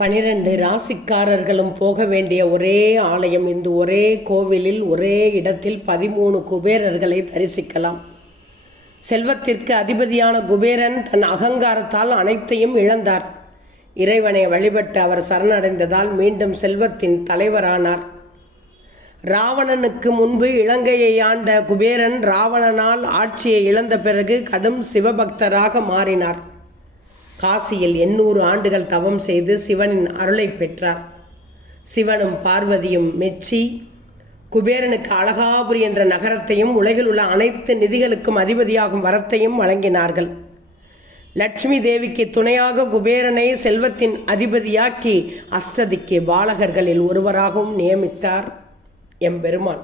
பனிரெண்டு ராசிக்காரர்களும் போக வேண்டிய ஒரே ஆலயம் இந்த. ஒரே கோவிலில் ஒரே இடத்தில் பதிமூணு குபேரர்களை தரிசிக்கலாம். செல்வத்திற்கு அதிபதியான குபேரன் தன் அகங்காரத்தால் அனைத்தையும் இழந்தார். இறைவனை வழிபட்டு அவர் சரணடைந்ததால் மீண்டும் செல்வத்தின் தலைவரானார். ராவணனுக்கு முன்பு இலங்கையை ஆண்ட குபேரன் ராவணனால் ஆட்சியை இழந்த பிறகு கடும் சிவபக்தராக மாறினார். காசியில் எண்ணூறு ஆண்டுகள் தவம் செய்து சிவனின் அருளை பெற்றார். சிவனும் பார்வதியும் மெச்சி குபேரனுக்கு அழகாபுரி என்ற நகரத்தையும் உலகில் உள்ள அனைத்து நிதிகளுக்கும் அதிபதியாகும் வரத்தையும் வழங்கினார்கள். லட்சுமி தேவிக்கு துணையாக குபேரனை செல்வத்தின் அதிபதியாக்கி அஷ்டதிக்கு பாலகர்களில் ஒருவராகவும் நியமித்தார் எம்பெருமான்.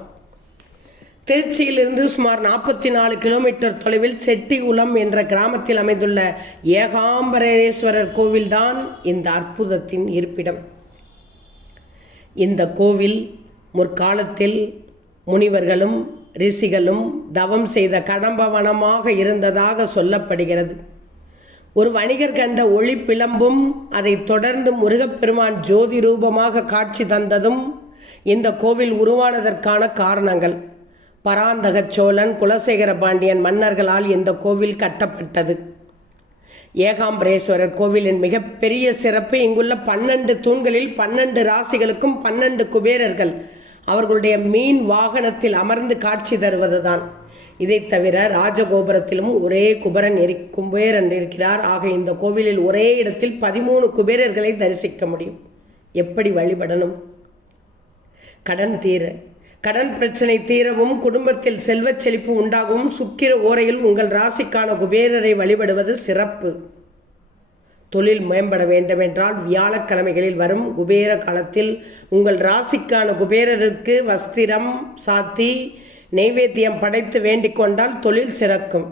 திருச்சியிலிருந்து சுமார் நாற்பத்தி நாலு கிலோமீட்டர் தொலைவில் செட்டிகுளம் என்ற கிராமத்தில் அமைந்துள்ள ஏகாம்பரேஸ்வரர் கோவில்தான் இந்த அற்புதத்தின் இருப்பிடம். இந்த கோவில் முற்காலத்தில் முனிவர்களும் ரிஷிகளும் தவம் செய்த கடம்பவனமாக இருந்ததாக சொல்லப்படுகிறது. ஒரு வணிகர் கண்ட ஒளி பிளம்பும் அதைத் தொடர்ந்து முருகப்பெருமான் ஜோதி ரூபமாக காட்சி தந்ததும் இந்த கோவில் உருவானதற்கான காரணங்கள். பராந்தக சோழன் குலசேகர பாண்டியன் மன்னர்களால் இந்த கோவில் கட்டப்பட்டது. ஏகாம்பரேஸ்வரர் கோவிலின் மிகப்பெரிய சிறப்பு இங்குள்ள பன்னெண்டு தூண்களில் பன்னெண்டு ராசிகளுக்கும் பன்னெண்டு குபேரர்கள் அவர்களுடைய மீன் வாகனத்தில் அமர்ந்து காட்சி தருவதுதான். இதை தவிர ராஜகோபுரத்திலும் ஒரே குபரன் இரு குபேரன் இருக்கிறார். ஆக இந்த கோவிலில் ஒரே இடத்தில் பதிமூணு குபேரர்களை தரிசிக்க முடியும். எப்படி வழிபடணும்? கடன் தீர. கடன் பிரச்சனை தீரவும் குடும்பத்தில் செல்வச் செழிப்பு உண்டாகவும் சுக்கிர ஓரையில் உங்கள் ராசிக்கான குபேரரை வழிபடுவது சிறப்பு. தொழில் மேம்பட வேண்டுமென்றால் வியாழக்கிழமைகளில் வரும் குபேர காலத்தில் உங்கள் ராசிக்கான குபேரருக்கு வஸ்திரம் சாத்தி நெய்வேத்தியம் படைத்து வேண்டிக் கொண்டால் தொழில் சிறக்கும்.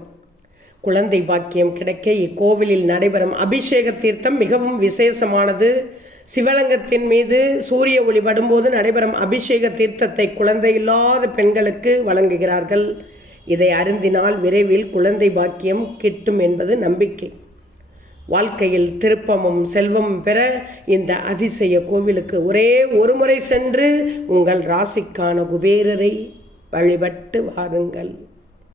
குழந்தை பாக்கியம் கிடைக்க இக்கோவிலில் நடைபெறும் அபிஷேக தீர்த்தம் மிகவும் விசேஷமானது. சிவலிங்கத்தின் மீது சூரிய ஒளி படும்போது நடைபெறும் அபிஷேக தீர்த்தத்தை குழந்தை இல்லாத பெண்களுக்கு வழங்குகிறார்கள். இதை அருந்தினால் விரைவில் குழந்தை பாக்கியம் கிட்டும் என்பது நம்பிக்கை. வாழ்க்கையில் திருப்பமும் செல்வமும் பெற இந்த அதிசய கோவிலுக்கு ஒரே ஒரு முறை சென்று உங்கள் ராசிக்கான குபேரரை வழிபட்டு வாருங்கள்.